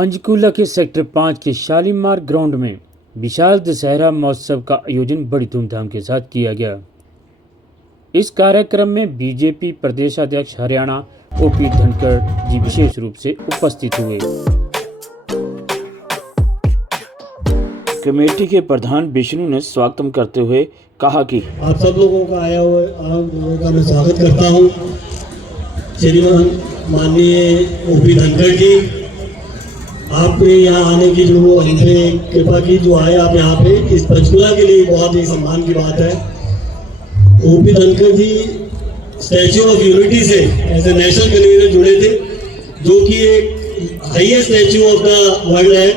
पंचकूला के सेक्टर 5 के शालीमार ग्राउंड में विशाल दशहरा महोत्सव का आयोजन बड़ी धूमधाम के साथ किया गया। इस कार्यक्रम में बीजेपी प्रदेशाध्यक्ष हरियाणा ओपी धनखड़ जी विशेष रूप से उपस्थित हुए। कमेटी के प्रधान विष्णु ने स्वागत करते हुए कहा कि आप सब लोगों का आया हुआ आम लोगों का मैं स्वागत करता हूँ। श्रीमान माननीय ओपी धनखड़ जी, आपने यहाँ आने की जो हमने कृपा की, जो आए आप यहाँ पे, इस पंचकूला के लिए बहुत ही सम्मान की बात है। OP Dhankhar ji Statue of Unity से एज ए नेशनल कन्वीनर जुड़े थे, जो कि एक highest statue of the world है।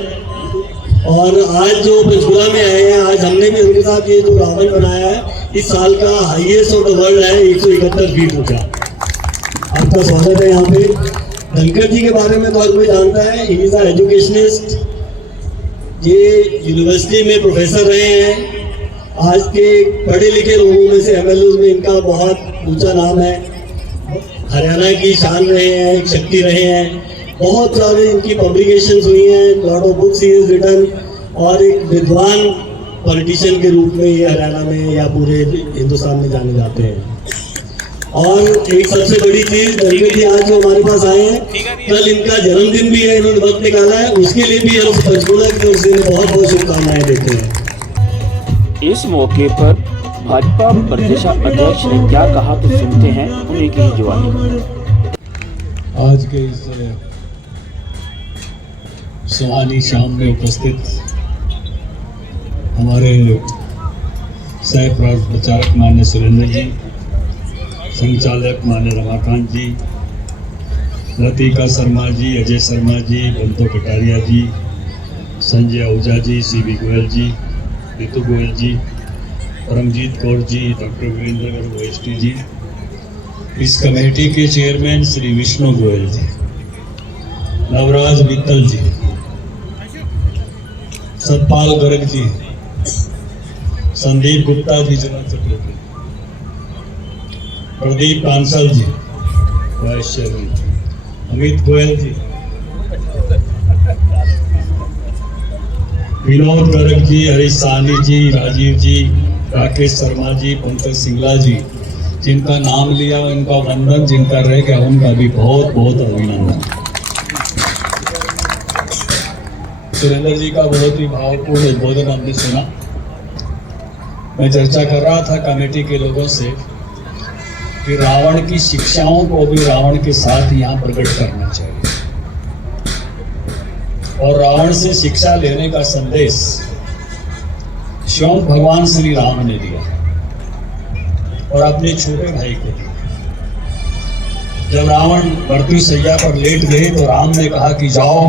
और आज जो पंचकूला में आए हैं, आज हमने भी उनके साथ ये जो रावण बनाया है, इस साल का हाईएस्ट ऑफ द वर्ल्ड है, 171 फीट ऊंचा। आपका स्वागत है यहाँ पे। धनखड़ जी के बारे में तो हर कोई जानता है, ही इज एजुकेशनिस्ट। ये यूनिवर्सिटी में प्रोफेसर रहे हैं। आज के पढ़े लिखे लोगों में से एमएलए में इनका बहुत ऊंचा नाम है। हरियाणा की शान रहे हैं, एक शक्ति रहे हैं। बहुत सारी इनकी पब्लिकेशंस हुई हैं, lot of books he is written, और एक विद्वान पॉलिटिशियन के रूप में ये हरियाणा में या पूरे हिंदुस्तान में जाने जाते हैं। और एक सबसे बड़ी चीज, धनखड़ जी आज जो हमारे पास आए हैं, कल इनका जन्मदिन भी है, इन्होंने वक्त निकाला है, उसके लिए भी हम पंचकूला की ओर से बहुत बहुत शुभकामनाएं देते हैं। इस मौके पर भाजपा प्रदेशाध्यक्ष ने क्या कहा तो सुनते हैं उन्हीं की जुबानी। आज के इस सुहानी शाम में उपस्थित हमारे सह प्रचारक मान्य सुरेंद्र जी, संचालक मान्य रमाकांत जी, लतिका शर्मा जी, अजय शर्मा जी, बंतो कटारिया जी, संजय आहूजा जी, सीबी गोयल जी, रितु गोयल जी, परमजीत कौर जी, डॉक्टर वीरेंद्र ओएसटी जी, इस कमेटी के चेयरमैन श्री विष्णु गोयल जी, नवराज मित्तल जी, सतपाल गर्ग जी, संदीप गुप्ता जी, जनरल सेक्रेटरी, प्रदीप कांसल जी, वाइस चेयरमैन, अमित गोयल जी, विनोद गर्ग जी, हरीश साहनी जी, राजीव जी, राकेश शर्मा जी, पंकज सिंगला जी, जिनका नाम लिया उनका वंदन, जिनका रह गया उनका भी बहुत बहुत अभिनंदन। सुरेंद्र जी का बहुत ही भावपूर्ण उद्बोधन हमने सुना। मैं चर्चा कर रहा था कमेटी के लोगों से कि रावण की शिक्षाओं को भी रावण के साथ यहाँ प्रकट करना चाहिए, और रावण से शिक्षा लेने का संदेश स्वयं भगवान श्री राम ने दिया और अपने छोटे भाई को दिया। जब रावण मृत्यु शैया पर लेट गए तो राम ने कहा कि जाओ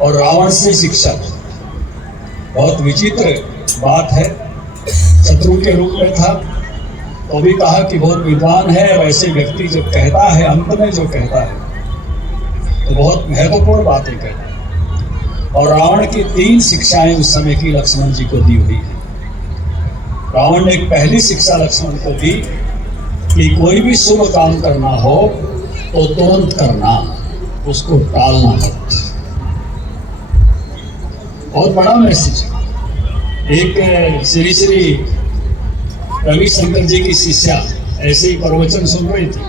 और रावण से शिक्षा। बहुत विचित्र बात है, शत्रु के रूप में था तो भी कहा कि बहुत विद्वान है। वैसे व्यक्ति जब कहता है, अंत में जो कहता है तो बहुत महत्वपूर्ण बातें कहता है। और रावण की 3 शिक्षाएं उस समय की लक्ष्मण जी को दी हुई है। रावण ने एक पहली शिक्षा लक्ष्मण को दी कि कोई भी शुभ काम करना हो तो तुरंत करना, उसको टालना मत। बहुत बड़ा मैसेज है। एक श्री श्री रविशंकर जी की शिष्या ऐसे ही प्रवचन सुन रही थी,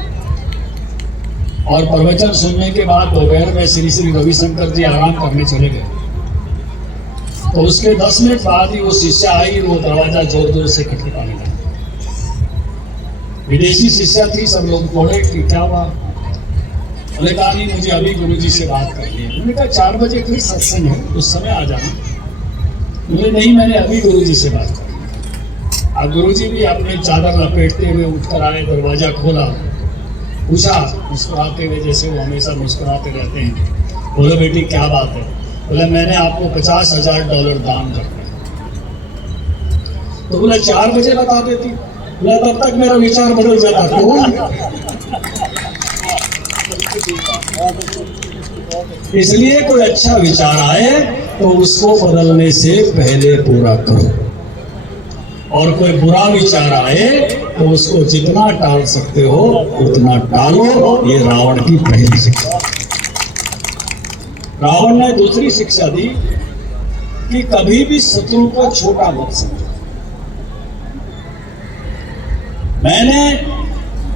और प्रवचन सुनने के बाद दोपहर में श्री श्री रविशंकर जी आराम करने चले गए। तो उसके 10 मिनट बाद ही वो शिष्या आई, वो दरवाजा जोर जोर से खटखटाने लगी। विदेशी शिष्या थी, सब लोग बोले कि क्या हुआ। उन्होंने कहा नहीं, मुझे अभी गुरुजी से बात करनी है। उन्होंने कहा 4 बजे फिर सत्संग है, उस समय आ जाना। बोले नहीं, मैंने अभी गुरुजी से बात करनी। अब गुरुजी भी अपने चादर लपेटते हुए उठकर आए, दरवाजा खोला, पूछा मुस्कुराते हुए, जैसे वो हमेशा मुस्कुराते रहते हैं। बोले बेटी क्या बात है। बोले मैंने आपको $50,000 दान कर दिया। तो बोला 4 बजे बता देती। बोला तब तक मेरा विचार बदल जाता। इसलिए कोई अच्छा विचार आए तो उसको बदलने से पहले पूरा करो, और कोई बुरा विचार आए तो उसको जितना टाल सकते हो उतना टालो। ये रावण की पहली शिक्षा। रावण ने दूसरी शिक्षा दी कि कभी भी शत्रु को छोटा मत समझो। मैंने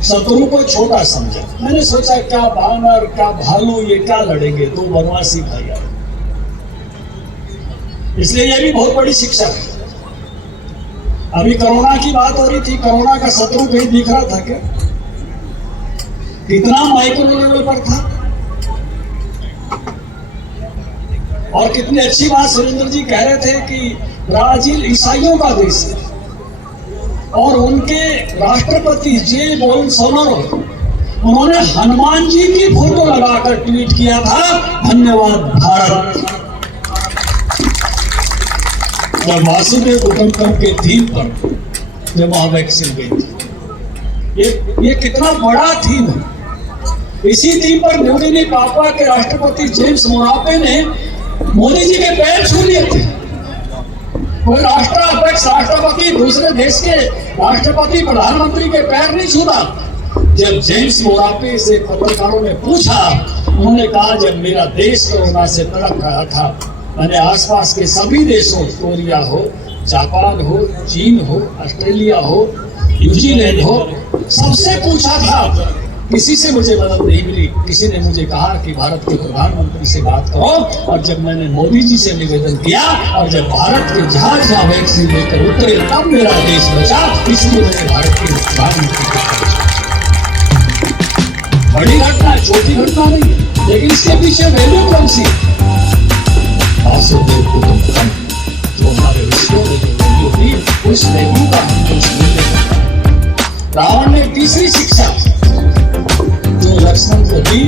शत्रु को छोटा समझा। मैंने सोचा क्या बानर क्या भालू ये क्या लड़ेंगे, दो वनवासी भाई आए। इसलिए ये भी बहुत बड़ी शिक्षा है। अभी कोरोना की बात हो रही थी, कोरोना का शत्रु कहीं दिख रहा था क्या? कितना माइक्रो लेवल पर था। और कितनी अच्छी बात सुरेंद्र जी कह रहे थे कि ब्राजील ईसाइयों का देश है और उनके राष्ट्रपति जे बोल्सोनारो उन्होंने हनुमान जी की फोटो लगाकर ट्वीट किया था, धन्यवाद भारत। जब वासुदेव कुटुंबकम के थीम पर जब वहां वैक्सीन गई थी, ये कितना बड़ा थीम है। इसी थीम पर न्यू गिनी पापुआ के राष्ट्रपति जेम्स मोरापे ने मोदी जी के पैर छू लिए थे। कोई राष्ट्राध्यक्ष राष्ट्रपति दूसरे देश के राष्ट्रपति प्रधानमंत्री के पैर नहीं छूता। जब जेम्स मोरापे से पत्रकारों ने पूछा, उन्होंने कहा जब मेरा देश कोरोना से तड़प रहा था, मैंने आसपास के सभी देशों, कोरिया हो, जापान हो, चीन हो, ऑस्ट्रेलिया हो, न्यूजीलैंड हो, सबसे पूछा था, किसी से मुझे मदद नहीं मिली। किसी ने मुझे कहा कि भारत के प्रधानमंत्री से बात करो। और जब मैंने मोदी जी से निवेदन किया और जब भारत के जहाज या वैक्सीन लेकर उतरे तब मेरा देश बचा। इसलिए मैंने भारत के प्रधानमंत्री को बड़ी घटना, छोटी घटना नहीं, लेकिन इसके पीछे वैल्यू कौन सी? वासुदेव कुटुंबकम, जो हमारे विश्व में जो वैल्यू थी, उस वैल्यू का हमको मिलेगा। रावण ने तीसरी शिक्षा जो लक्ष्मण को दी,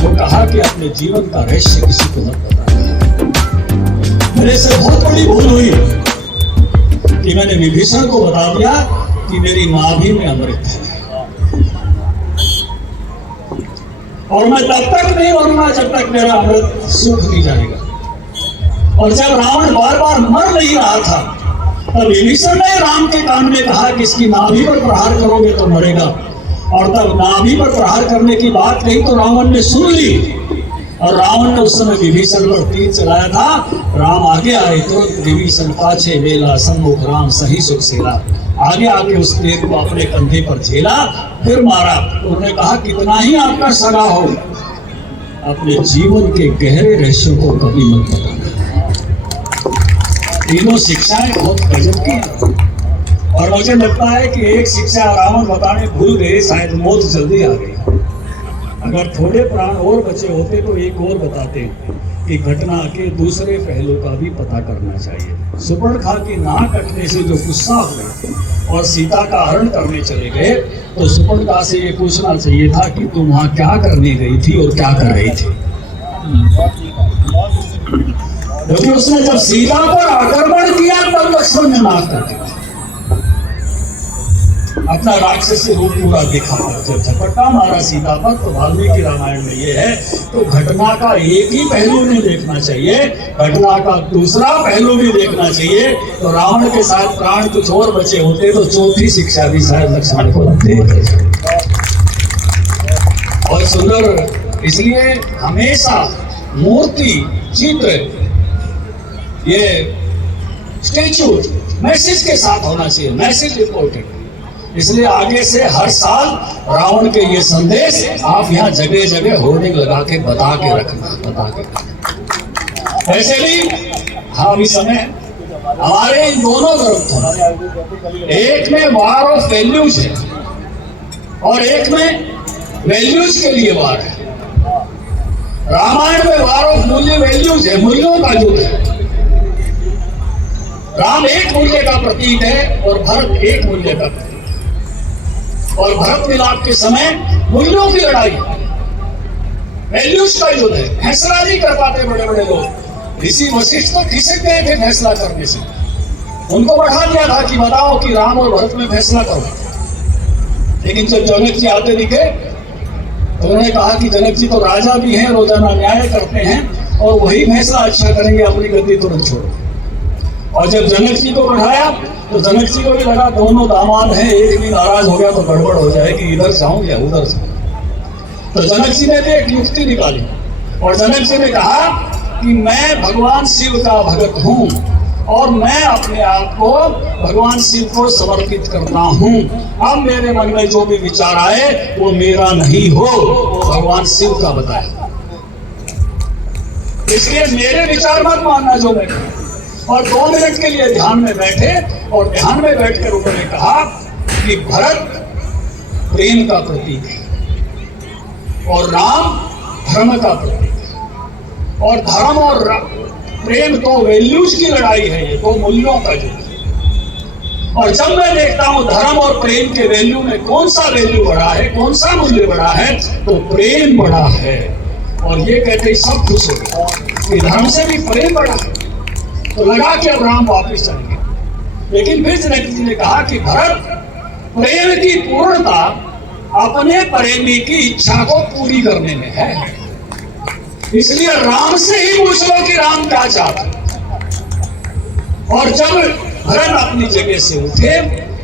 वो कहा कि अपने जीवन का रहस्य किसी को मत बताना। मेरे से बहुत बड़ी भूल हुई कि मैंने विभीषण को बता दिया कि मेरी नाभि में अमृत है और मैं तब तक नहीं मरूंगा जब तक मेरा अमृत सूख नहीं जाएगा। और जब रावण बार बार मर नहीं रहा था, तब विभीषण ने राम के कान में कहा कि इसकी नाभि पर प्रहार करोगे तो मरेगा। और तब नाभि पर प्रहार करने की बात कही तो रावण ने सुन ली और रावण ने उस समय विभीषण पर तीर चलाया था। राम आगे आए, तुरंत विभीषण पाछे मेला, सम्मुख राम सही सुख सेला। आगे आके उस तीर को अपने कंधे पर झेला, फिर मारा। उन्होंने कहा कितना ही आपका सगा हो, अपने जीवन के गहरे रहस्यों को कभी मत बताना। तीनों शिक्षाएं बहुत गजब की। और मुझे लगता है कि एक शिक्षा रावण बताने भूल गए, शायद मौत जल्दी आ गई। अगर थोड़े प्राण और बचे होते तो एक और बताते कि घटना के दूसरे पहलू का भी पता करना चाहिए। सुपर्णखा की नाक कटने से जो गुस्सा हुए और सीता का हरण करने चले गए, तो सुपर्णखा से ये पूछना चाहिए था कि तुम वहां क्या करने गई थी और क्या कर रही थी। क्योंकि उसने जब सीता पर आक्रमण किया तब लक्ष्मण ने नाक काटी, अपना राक्षसी रूप पूरा दिखा। जब झपट्टा मारा सीता पर, तो वाल्मीकि रामायण में ये है, तो घटना का एक ही पहलू नहीं देखना चाहिए, घटना का दूसरा पहलू भी देखना चाहिए। तो रावण के साथ प्राण कुछ और बचे होते तो चौथी शिक्षा भी शायद लक्ष्मण को दे। और सुंदर, इसलिए हमेशा मूर्ति, चित्र, ये स्टेचू मैसेज के साथ होना चाहिए, मैसेज इंपॉर्टेंट। इसलिए आगे से हर साल रावण के ये संदेश आप यहाँ जगह जगह होर्डिंग लगा के बता के रखना, बता के। वैसे भी हाँ, इस समय हमारे इन दोनों ग्रंथों, एक में वार ऑफ वैल्यूज है और एक में वैल्यूज के लिए वार है। रामायण में वार ऑफ मूल्य, वैल्यूज है, मूल्यों का युद्ध है। राम एक मूल्य का प्रतीक है और भरत एक मूल्य का प्रतीक। और भरत मिलाप के समय मूल्यों की लड़ाई, वैल्यूज का युद्ध है। फैसला नहीं कर पाते बड़े बड़े लोग। ऋषि वशिष्ठ तो खिसक गए थे फैसला करने से, उनको बढ़ा दिया था कि बताओ कि राम और भरत में फैसला करो। लेकिन जब जनक जी आते दिखे तो उन्होंने कहा कि जनक जी तो राजा भी हैं, रोजाना न्याय करते हैं और वही फैसला अच्छा करेंगे, अपनी गद्दी तुरंत छोड़ो। और जब जनक जी को बढ़ाया तो जनक जी को भी लगा दोनों दामाद हैं, एक भी नाराज हो गया तो गड़बड़ हो जाएगी, इधर जाऊं या उधर जाऊं। तो जनक जी ने भी एक युक्ति निकाली और जनक जी ने कहा कि मैं भगवान शिव का भक्त हूँ और मैं अपने आप को भगवान शिव को समर्पित करता हूँ। अब मेरे मन में जो भी विचार आए वो मेरा नहीं हो, वो भगवान शिव का बताए। इसलिए मेरे विचार मत मानना जो मैं कहूं। और 2 मिनट के लिए ध्यान में बैठे और ध्यान में बैठकर उन्होंने कहा कि भरत प्रेम का प्रतीक है और राम धर्म का प्रतीक है। और धर्म और प्रेम तो वैल्यूज की लड़ाई है, ये तो मूल्यों का युद्ध है। और जब मैं देखता हूं धर्म और प्रेम के वैल्यू में कौन सा वैल्यू बड़ा है, कौन सा मूल्य बड़ा है, तो प्रेम बड़ा है। और ये कहते ही सब खुश हो गए कि धर्म से भी प्रेम बड़ा है। तो लगा कि अब राम वापिस चलेंगे। लेकिन फिर जनक जी ने कहा कि भरत, प्रेम की पूर्णता अपने प्रेमी की इच्छा को पूरी करने में है। इसलिए राम से ही पूछ लो कि राम क्या चाहते। और जब भरत अपनी जगह से उठे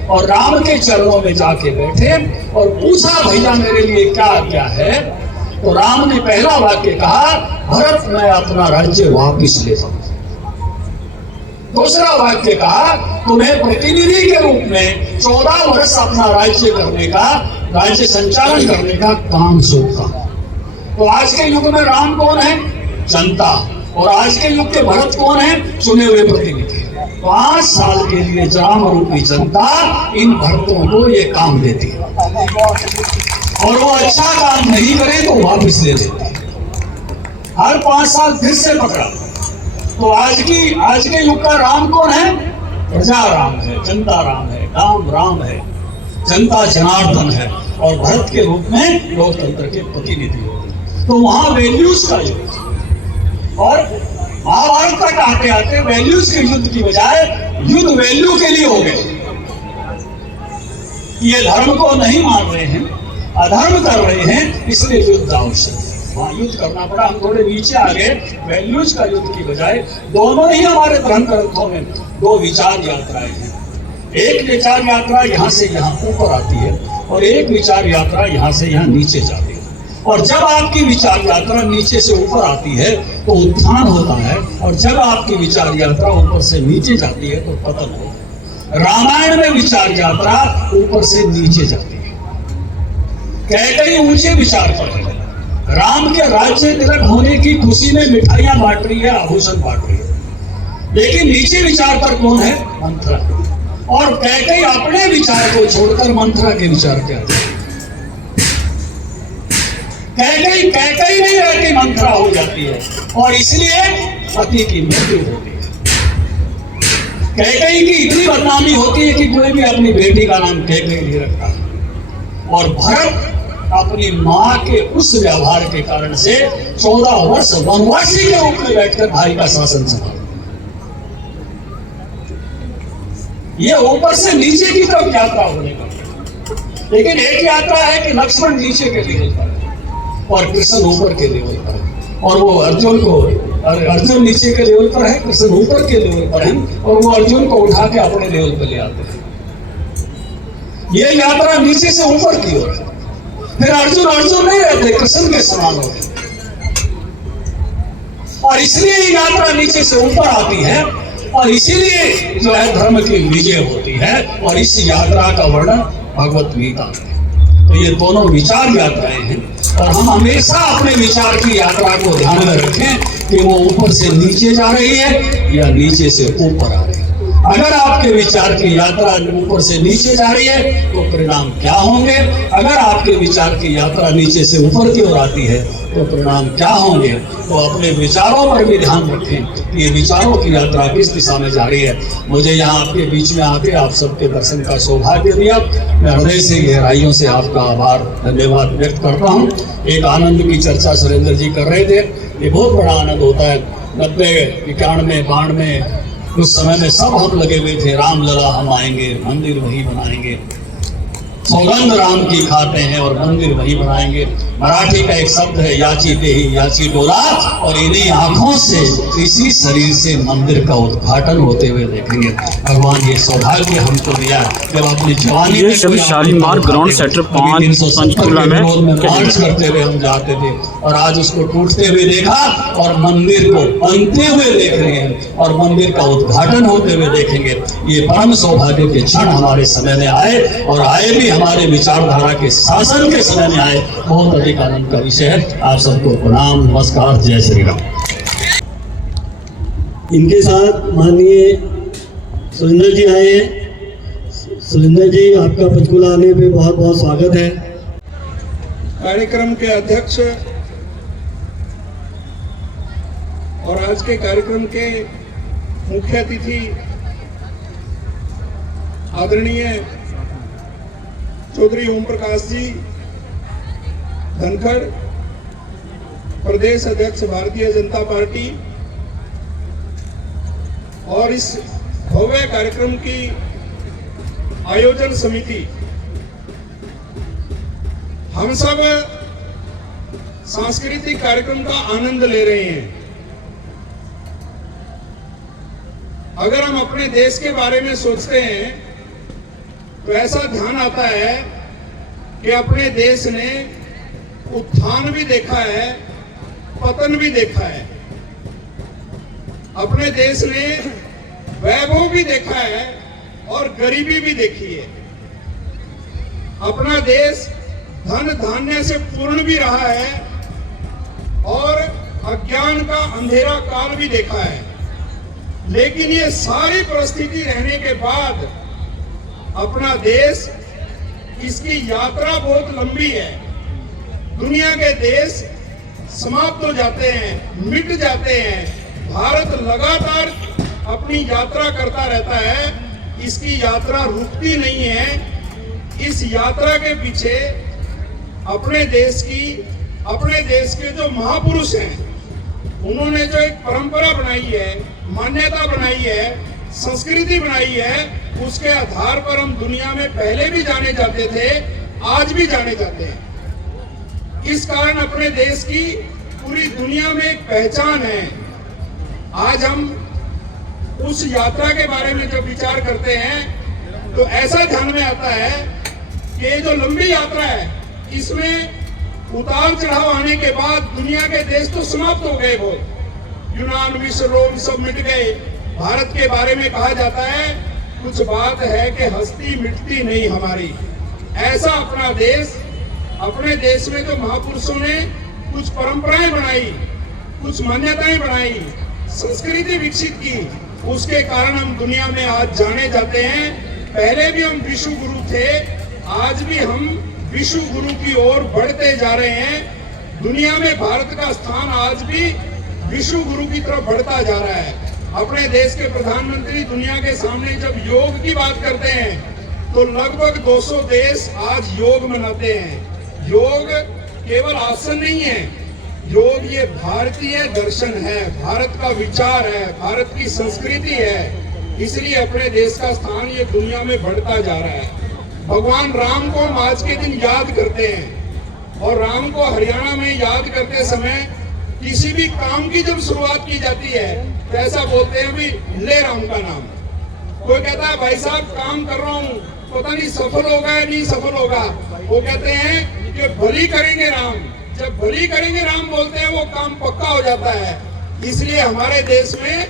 और राम के चरणों में जाके बैठे और पूछा भैया मेरे लिए क्या आज्ञा है, तो राम ने पहला वाक्य कहा, भरत मैं अपना राज्य वापिस लेता हूं। दूसरा वाक्य कहा, तुम्हें प्रतिनिधि के रूप में 14 वर्ष अपना राज्य करने का, राज्य संचालन करने का काम सौंपता हूं। तो आज के युग में राम कौन है? जनता। और आज के युग के भरत कौन है? चुने हुए प्रतिनिधि। 5 साल के लिए राम रूपी जनता इन भरतों को ये काम देती है और वो अच्छा काम नहीं करे तो वापस ले लेते हैं। हर 5 साल फिर से पकड़ा। तो आज के युग का राम कौन है? प्रजा राम है, जनता राम है, राम राम है, जनता जनार्दन है और भरत के रूप में लोकतंत्र के प्रतिनिधि होते हैं। तो वहां वैल्यूज का युद्ध। और महाभारत तक आते आते वैल्यूज के युद्ध की बजाय युद्ध वैल्यू के लिए हो गए। ये धर्म को नहीं मान रहे हैं, अधर्म कर रहे हैं, इसलिए युद्ध आवश्यक है। वहां युद्ध करना पड़ा। हम थोड़े नीचे आ गए, वैल्यूज का युद्ध की बजाय दोनों ही हमारे धर्म ग्रंथों में 2 विचार यात्राएं हैं। एक विचार यात्रा यहाँ से यहाँ ऊपर आती है और एक विचार यात्रा यहाँ से यहाँ नीचे जाती है। और जब आपकी विचार यात्रा नीचे से ऊपर आती है तो उत्थान होता है, और जब आपकी विचार यात्रा ऊपर से नीचे जाती है तो पतन होता है। रामायण में विचार यात्रा ऊपर से नीचे जाती है। कैकेयी ऊंचे विचार पर है। राम के राज्य तिलक होने की खुशी में मिठाइयां बांट रही है, आभूषण बांट रही है। लेकिन नीचे विचार पर कौन है? मंथरा। और कैकेयी अपने विचार को छोड़कर मंथरा के विचार पे आती है। कैकेयी नहीं रहती, मंथरा हो जाती है और इसलिए पति की मृत्यु होती है। कैकेयी की इतनी बदनामी होती है कि कोई भी अपनी बेटी का नाम कैकेयी नहीं रखता। और भरत अपनी मां के उस व्यवहार के कारण से 14 वर्ष वनवासी के रूप में बैठकर भाई का शासन संभाला। ये ऊपर से नीचे की तरफ यात्रा होने का। लेकिन एक यात्रा है कि लक्ष्मण नीचे के लेवल पर और कृष्ण ऊपर के लेवल पर है। और वो अर्जुन नीचे के लेवल पर है, कृष्ण ऊपर के लेवल पर है और वो अर्जुन को उठा के अपने लेवल पर ले आते हैं। ये यात्रा नीचे से ऊपर की ओर है। फिर अर्जुन नहीं रहते, कृष्ण के समान होते। और इसलिए ये यात्रा नीचे से ऊपर आती है और इसीलिए जो है धर्म की विजय होती है। और इस यात्रा का वर्णन भगवत गीता में। तो ये दोनों विचार यात्राएं हैं और हम हमेशा अपने विचार की यात्रा को ध्यान में रखें कि वो ऊपर से नीचे जा रही है या नीचे से ऊपर आ रही है। अगर आपके विचार की यात्रा ऊपर से नीचे जा रही है तो परिणाम क्या होंगे? अगर आपके विचार की यात्रा नीचे से ऊपर की ओर आती है तो परिणाम क्या होंगे? तो अपने विचारों पर भी ध्यान रखें कि ये विचारों की यात्रा किस दिशा में जा रही है। मुझे यहाँ आपके बीच में आके आप सबके दर्शन का सौभाग्य दिया। मैं हृदय से गहराइयों से आपका आभार धन्यवाद व्यक्त करता हूँ। एक आनंद की चर्चा सुरेंद्र जी कर रहे थे, ये बहुत बड़ा आनंद होता है। 90, 91, 92 उस समय में सब हम लगे हुए थे, राम लला हम आएंगे, मंदिर वही बनाएंगे। सौगंध राम की खाते हैं और मंदिर वही बनाएंगे। मराठी का एक शब्द है याची देही याची डोला, और इन्हीं आंखों से इसी शरीर से मंदिर का उद्घाटन होते हुए देखेंगे। भगवान ये सौभाग्य हमको दिया जब अपनी जवानी ये में सभी कोई शालीमार आदमी ग्राउंड करते थे, सेक्टर कभी 5 370 पंचकूला के में विरोध में मार्च करते हुए हम जाते थे, और आज उसको टूटते हुए देखा और मंदिर को बनते हुए देख रहे हैं और मंदिर का उद्घाटन होते हुए देखेंगे। ये परम सौभाग्य के क्षण हमारे समय में आए, और आए भी हमारे विचारधारा के शासन के समय में आए। बहुत अधिक आनंद का विषय है। आप सबको प्रणाम, नमस्कार, जय श्री राम। इनके साथ माननीय सुरेंद्र जी आए हैं। सुरेंद्र जी, आपका पंचकूला आने पे बहुत बहुत स्वागत है। कार्यक्रम के अध्यक्ष और आज के कार्यक्रम के मुख्य अतिथि आदरणीय चौधरी ओम प्रकाश जी धनखड़, प्रदेश अध्यक्ष भारतीय जनता पार्टी, और इस भव्य कार्यक्रम की आयोजन समिति, हम सब सांस्कृतिक कार्यक्रम का आनंद ले रहे हैं। अगर हम अपने देश के बारे में सोचते हैं तो ऐसा ध्यान आता है कि अपने देश ने उत्थान भी देखा है, पतन भी देखा है। अपने देश ने वैभव भी देखा है और गरीबी भी देखी है। अपना देश धन धान्य से पूर्ण भी रहा है और अज्ञान का अंधेरा काल भी देखा है। लेकिन ये सारी परिस्थिति रहने के बाद अपना देश, इसकी यात्रा बहुत लंबी है। दुनिया के देश समाप्त हो जाते हैं, मिट जाते हैं। भारत लगातार अपनी यात्रा करता रहता है, इसकी यात्रा रुकती नहीं है। इस यात्रा के पीछे अपने देश के जो महापुरुष हैं, उन्होंने जो एक परंपरा बनाई है, मान्यता बनाई है, संस्कृति बनाई है, उसके आधार पर हम दुनिया में पहले भी जाने जाते थे, आज भी जाने जाते हैं। इस कारण अपने देश की पूरी दुनिया में एक पहचान है। आज हम उस यात्रा के बारे में जब विचार करते हैं तो ऐसा ध्यान में आता है कि ये जो लंबी यात्रा है, इसमें उतार चढ़ाव आने के बाद दुनिया के देश तो समाप्त हो गए। बहुत यूनान, मिस्र, रोम सब मिट गए। भारत के बारे में कहा जाता है, कुछ बात है कि हस्ती मिटती नहीं हमारी। ऐसा अपना देश, अपने देश में जो महापुरुषों ने कुछ परंपराएं बनाई, कुछ मान्यताएं बनाई, संस्कृति विकसित की, उसके कारण हम दुनिया में आज जाने जाते हैं। पहले भी हम विश्व गुरु थे, आज भी हम विश्व गुरु की ओर बढ़ते जा रहे हैं। दुनिया में भारत का स्थान आज भी विश्व गुरु की तरफ बढ़ता जा रहा है। अपने देश के प्रधानमंत्री दुनिया के सामने जब योग की बात करते हैं तो लगभग 200 देश आज योग मनाते हैं। योग केवल आसन नहीं है, योग ये भारतीय दर्शन है, भारत का विचार है, भारत की संस्कृति है। इसलिए अपने देश का स्थान ये दुनिया में बढ़ता जा रहा है। भगवान राम को हम आज के दिन याद करते हैं, और राम को हरियाणा में याद करते समय किसी भी काम की जब शुरुआत की जाती है तो ऐसा बोलते हैं भी ले राम का नाम। कोई कहता है भाई साहब काम कर रहा हूँ, पता नहीं सफल होगा या नहीं सफल होगा। वो कहते हैं कि भली करेंगे राम। जब भली करेंगे राम बोलते हैं वो काम पक्का हो जाता है। इसलिए हमारे देश में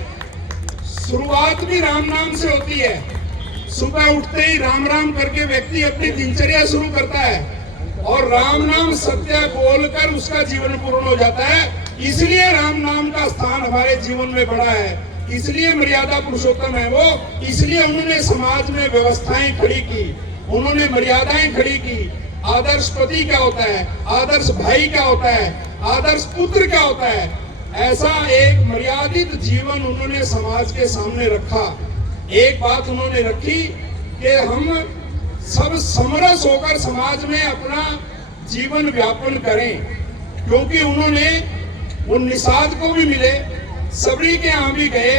शुरुआत भी राम नाम से होती है। सुबह उठते ही राम राम करके व्यक्ति अपनी दिनचर्या शुरू करता है और राम नाम सत्य बोलकर उसका जीवन पूर्ण हो जाता है। इसलिए राम नाम का स्थान हमारे जीवन में बड़ा है, इसलिए मर्यादा पुरुषोत्तम है वो। इसलिए उन्होंने समाज में व्यवस्थाएं खड़ी की, उन्होंने मर्यादाएं खड़ी की। आदर्श पति क्या होता है, आदर्श भाई क्या होता है, आदर्श पुत्र क्या होता है, ऐसा एक मर्यादित जीवन उन्होंने समाज के सामने रखा। एक बात उन्होंने रखी कि हम सब समरस होकर समाज में अपना जीवन व्यापन करें, क्योंकि उन्होंने उन निषाद को भी मिले, सबरी के यहाँ भी गए,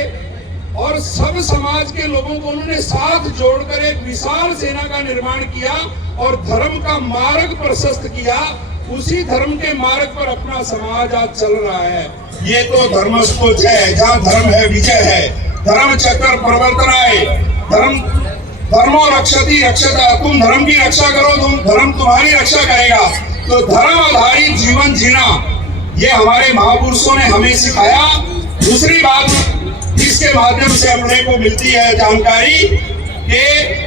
और सब समाज के लोगों को उन्होंने साथ जोड़कर एक विशाल सेना का निर्माण किया और धर्म का मार्ग प्रशस्त किया। उसी धर्म के मार्ग पर अपना समाज आज चल रहा है। ये तो धर्मस्तु जय, जहाँ धर्म है विजय है। धर्म चक्र प्रवर्तनाय, धर्मो रक्षति रक्षता। तुम धर्म की रक्षा करो, धर्म तुम्हारी रक्षा करेगा। तो धर्म आधारित जीवन जीना, ये हमारे महापुरुषों ने हमें सिखाया। दूसरी बात इसके माध्यम से अपने को मिलती है जानकारी कि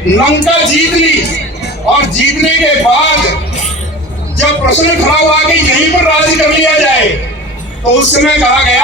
लंका जीत ली और जीतने के बाद जब प्रश्न खड़ा हुआ कि यहीं पर राज कर लिया जाए, तो उस समय कहा गया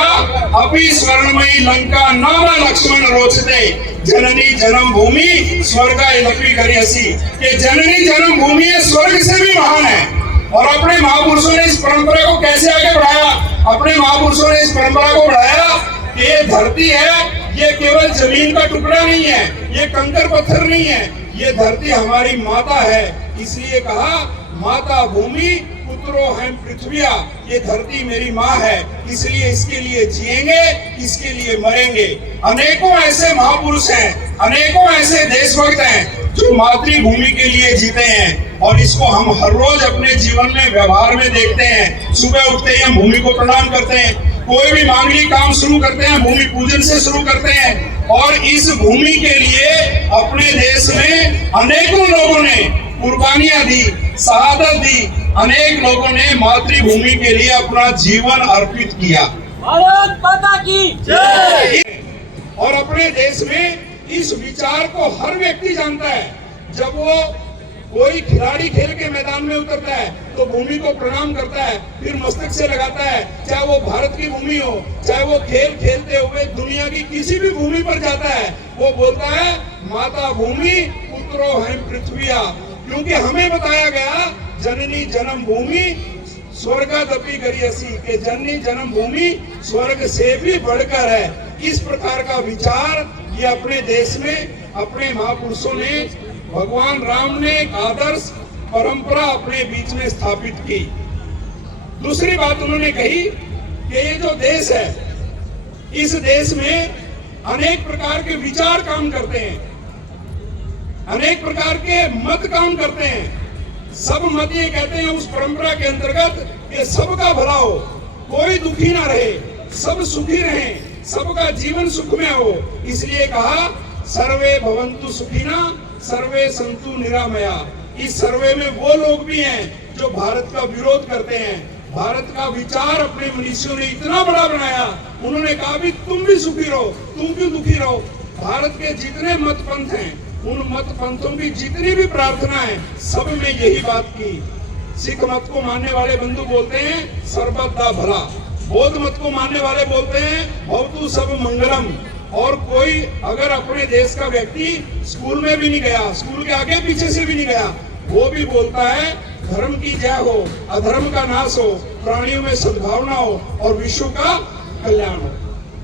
अपि स्वर्णमयी लंका नाम लक्ष्मण रोचते जननी जन्म भूमि स्वर्ग यदपि करियसी। कि जननी जन्म भूमि है, स्वर्ग से भी महान है। और अपने महापुरुषों ने इस परंपरा को कैसे आगे बढ़ाया? अपने महापुरुषों ने इस परंपरा को बढ़ाया कि ये धरती है, ये केवल जमीन का टुकड़ा नहीं है, ये कंकर पत्थर नहीं है, ये धरती हमारी माता है। इसलिए कहा माता भूमि पुत्रो हैं पृथ्विया, ये धरती मेरी माँ है, इसलिए इसके लिए जिएंगे, इसके लिए मरेंगे। अनेकों ऐसे महापुरुष हैं, अनेकों ऐसे देशभक्त हैं जो मातृभूमि के लिए जीते हैं और इसको हम हर रोज अपने जीवन में व्यवहार में देखते हैं। सुबह उठते ही हम भूमि को प्रणाम करते हैं, कोई भी मांगलिक काम शुरू करते हैं भूमि पूजन से शुरू करते हैं। और इस भूमि के लिए अपने देश में अनेकों लोगों ने कुर्बानियां दी, शहादत दी, अनेक लोगों ने मातृभूमि के लिए अपना जीवन अर्पित किया। भारत माता की जय। और अपने देश में इस विचार को हर व्यक्ति जानता है। जब वो कोई खिलाड़ी खेल के मैदान में उतरता है तो भूमि को प्रणाम करता है, फिर मस्तक से लगाता है। चाहे वो भारत की भूमि हो, चाहे वो खेल खेलते हुए दुनिया की किसी भी भूमि पर जाता है, वो बोलता है माता भूमि पुत्रो हैं पृथ्विया। क्योंकि हमें बताया गया जननी जन्म भूमि स्वर्गादपि करियसी, के जननी जन्म भूमि स्वर्ग से भी बढ़कर है। इस प्रकार का विचार ये अपने देश में अपने महापुरुषों ने, भगवान राम ने एक आदर्श परंपरा अपने बीच में स्थापित की। दूसरी बात उन्होंने कही कि ये जो देश है, इस देश में अनेक प्रकार के विचार काम करते हैं, अनेक प्रकार के मत काम करते हैं। सब मत ये कहते हैं उस परंपरा के अंतर्गत कि सबका भला हो, कोई दुखी ना रहे, सब सुखी रहें, सबका जीवन सुखमय हो। इसलिए कहा सर्वे भवन्तु सुखिना सर्वे सन्तु निरामया। इस सर्वे में वो लोग भी हैं जो भारत का विरोध करते हैं। भारत का विचार अपने मनुष्यों ने इतना बड़ा बनाया, उन्होंने कहा भी तुम भी सुखी रहो, तुम क्यों दुखी रहो। भारत के जितने मत पंथ हैं, उन मत पंथों की जितनी भी प्रार्थना है, सब में यही बात की। सिख मत को मानने वाले बंधु बोलते हैं सर्वदा भला, बौद्ध मत को मानने वाले बोलते हैं भवतु सब मंगलम। और कोई अगर अपने देश का व्यक्ति स्कूल में भी नहीं गया, स्कूल के आगे पीछे से भी नहीं गया, वो भी बोलता है धर्म की जय हो, अधर्म का नाश हो, प्राणियों में सद्भावना हो और विश्व का कल्याण हो।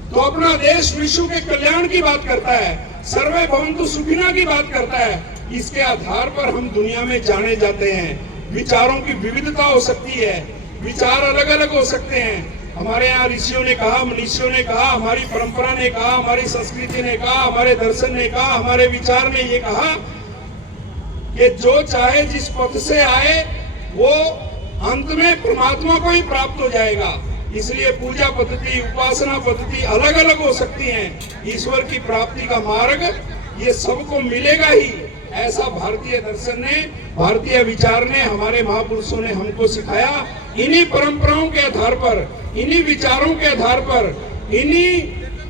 तो अपना देश विश्व के कल्याण की बात करता है, सर्वे भवन्तु सुखिना की बात करता है। इसके आधार पर हम दुनिया में जाने जाते हैं। विचारों की विविधता हो सकती है, विचार अलग अलग हो सकते हैं। हमारे यहाँ ऋषियों ने कहा, मनीषियों ने कहा, हमारी परंपरा ने कहा, हमारी संस्कृति ने कहा, हमारे दर्शन ने कहा, हमारे विचार ने ये कहा कि जो चाहे जिस पथ से आए वो अंत में परमात्मा को ही प्राप्त हो जाएगा। इसलिए पूजा पद्धति, उपासना पद्धति अलग अलग हो सकती हैं। ईश्वर की प्राप्ति का मार्ग ये सबको मिलेगा ही, ऐसा भारतीय दर्शन ने, भारतीय विचार ने, हमारे महापुरुषों ने हमको सिखाया। इन्हीं परंपराओं के आधार पर, इन्हीं विचारों के आधार पर, इन्हीं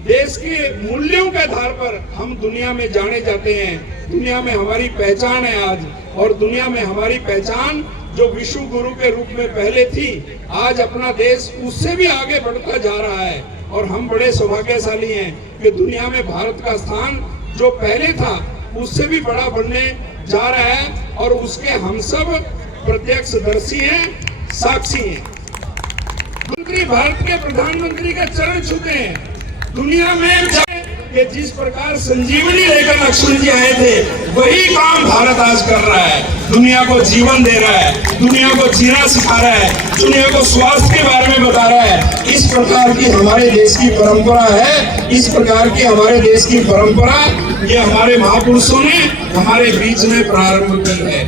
देश के मूल्यों के आधार पर हम दुनिया में जाने जाते हैं। दुनिया में हमारी पहचान है आज, और दुनिया में हमारी पहचान जो विश्व गुरु के रूप में पहले थी, आज अपना देश उससे भी आगे बढ़ता जा रहा है। और हम बड़े सौभाग्यशाली हैं कि दुनिया में भारत का स्थान जो पहले था उससे भी बड़ा बनने जा रहा है, और उसके हम सब प्रत्यक्षदर्शी हैं, साक्षी हैं। मंत्री भारत के प्रधानमंत्री का चरण छूते हैं। दुनिया में कि जिस प्रकार संजीवनी लेकर लक्ष्मण जी आए थे, वही काम भारत आज कर रहा है। दुनिया को जीवन दे रहा है, दुनिया को जीना सिखा रहा है, दुनिया को स्वास्थ्य के बारे में बता रहा है। इस प्रकार की हमारे देश की परंपरा है, इस प्रकार की हमारे देश की परंपरा ये हमारे महापुरुषों ने हमारे बीच में प्रारंभ की है।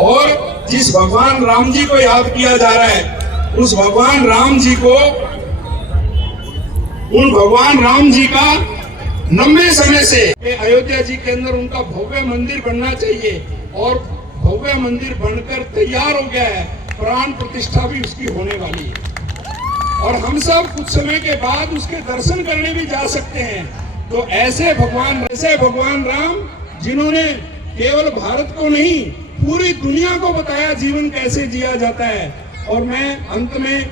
और जिस भगवान राम जी को याद किया जा रहा है, उस भगवान राम जी को, उन भगवान राम जी का लंबे समय से अयोध्या जी के अंदर उनका भव्य मंदिर बनना चाहिए और भव्य मंदिर बनकर तैयार हो गया है। प्राण प्रतिष्ठा भी उसकी होने वाली है और हम सब कुछ समय के बाद उसके दर्शन करने भी जा सकते हैं। तो ऐसे भगवान राम जिन्होंने केवल भारत को नहीं पूरी दुनिया को बताया जीवन कैसे जिया जाता है। और मैं अंत में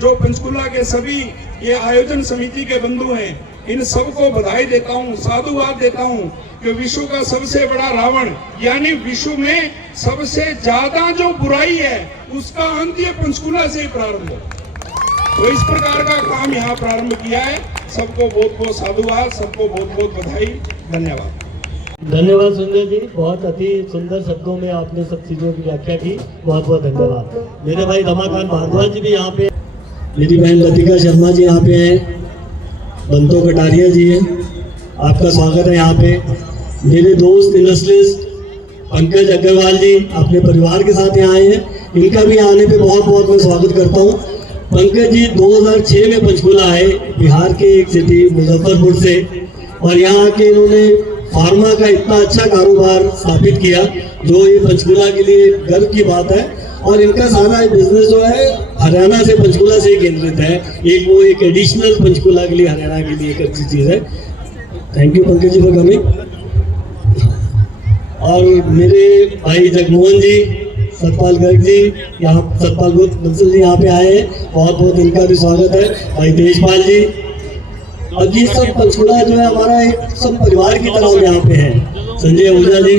जो पंचकुला के सभी ये आयोजन समिति के बंधु हैं, इन सबको बधाई देता हूँ, साधुवाद देता हूँ कि विश्व का सबसे बड़ा रावण यानी विश्व में सबसे ज्यादा जो बुराई है उसका अंत ये पंचकुला से ही प्रारंभ हो। तो इस प्रकार का काम यहाँ प्रारंभ किया है। सबको बहुत बहुत साधुवाद, सबको बहुत बहुत बधाई, धन्यवाद। धन्यवाद सुंदर जी, बहुत अति सुंदर शब्दों में आपने सब चीज़ों की व्याख्या की, बहुत बहुत धन्यवाद। मेरे भाई रमाकांत भारद्वाज जी भी यहाँ पे, मेरी बहन लतिका शर्मा जी यहाँ पे हैं, बंतो कटारिया जी हैं, आपका स्वागत है यहाँ पे। मेरे दोस्त इन्वेस्टलिस्ट पंकज अग्रवाल जी अपने परिवार के साथ यहाँ आए हैं, इनका भी आने पे बहुत बहुत मैं स्वागत करता हूँ। पंकज जी 2006 में पंचकुला आए, बिहार के एक सिटी मुजफ्फरपुर से, और यहाँ आके इन्होंने फार्मा का इतना अच्छा कारोबार स्थापित किया जो ये पंचकुला के लिए गर्व की बात है। और इनका सारा बिजनेस जो है हरियाणा से, पंचकुला से केंद्रित है। एक एडिशनल पंचकुला के लिए, हरियाणा के लिए एक अच्छी चीज़ है। Thank you Pankaj ji for coming. और मेरे भाई जगमोहन जी, सतपाल गर्ग जी, यहाँ सतपाल बंसल जी यहाँ पे आए हैं, बहुत बहुत इनका भी स्वागत है। भाई तेजपाल जी, और ये सब पंचकुला जो है हमारा एक सब परिवार की तरह यहाँ पे है। संजय ओझा जी,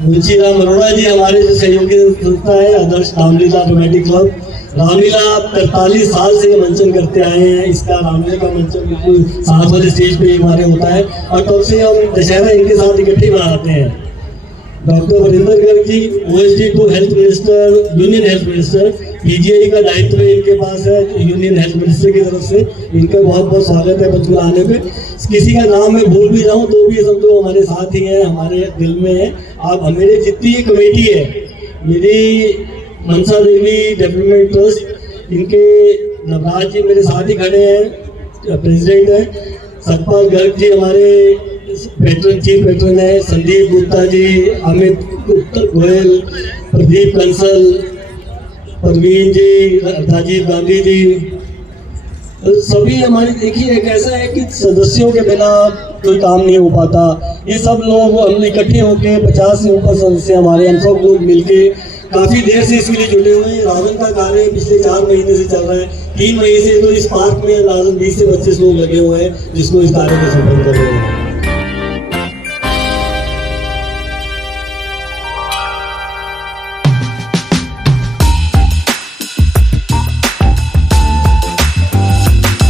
मुंशीराम अरोड़ा जी, हमारे जो सहयोगी संस्था है आदर्श रामलीला रोमेटिक क्लब। रामलीला 43 साल से ये मंचन करते आए हैं। इसका रामलीला का मंचन बिल्कुल 7 वाले स्टेज पे हमारे होता है और तब से हम दशहरा इनके साथ इकट्ठे मनाते हैं। Doctor Varinder Garg ji, OSD to health minister, union health minister, PGI का दायित्व इनके पास है यूनियन हेल्थ मिनिस्टर की तरफ से। इनका बहुत बहुत स्वागत है पंचकुला आने पे। किसी का नाम मैं भूल भी जाऊँ तो भी समझो हमारे साथ ही हैं, हमारे दिल में है। आप मेरे जितनी ये कमेटी है, मेरी मनसा देवी डेवलपमेंट ट्रस्ट, इनके नवराज जी मेरे साथ ही खड़े हैं, प्रेसिडेंट हैं। सतपाल गर्ग जी हमारे पैट्रन, चीफ पैट्रन है। संदीप गुप्ता जी, अमित गोयल, प्रदीप कंसल, परवीन जी, राजीव गांधी जी, सभी हमारी। देखिए एक ऐसा है कि सदस्यों के बिना कोई काम नहीं हो पाता। ये सब लोग हम इकट्ठे होकर 50 से ऊपर सदस्य हमारे, हम सब लोग मिलके काफी देर से इसके लिए जुड़े हुए हैं। रावण का कार्य पिछले 4 महीने से चल रहा है। 3 महीने से तो इस पार्क में 20 से 25 लोग लगे हुए हैं जिसको इस कार्य को संपन्न कर रहे हैं।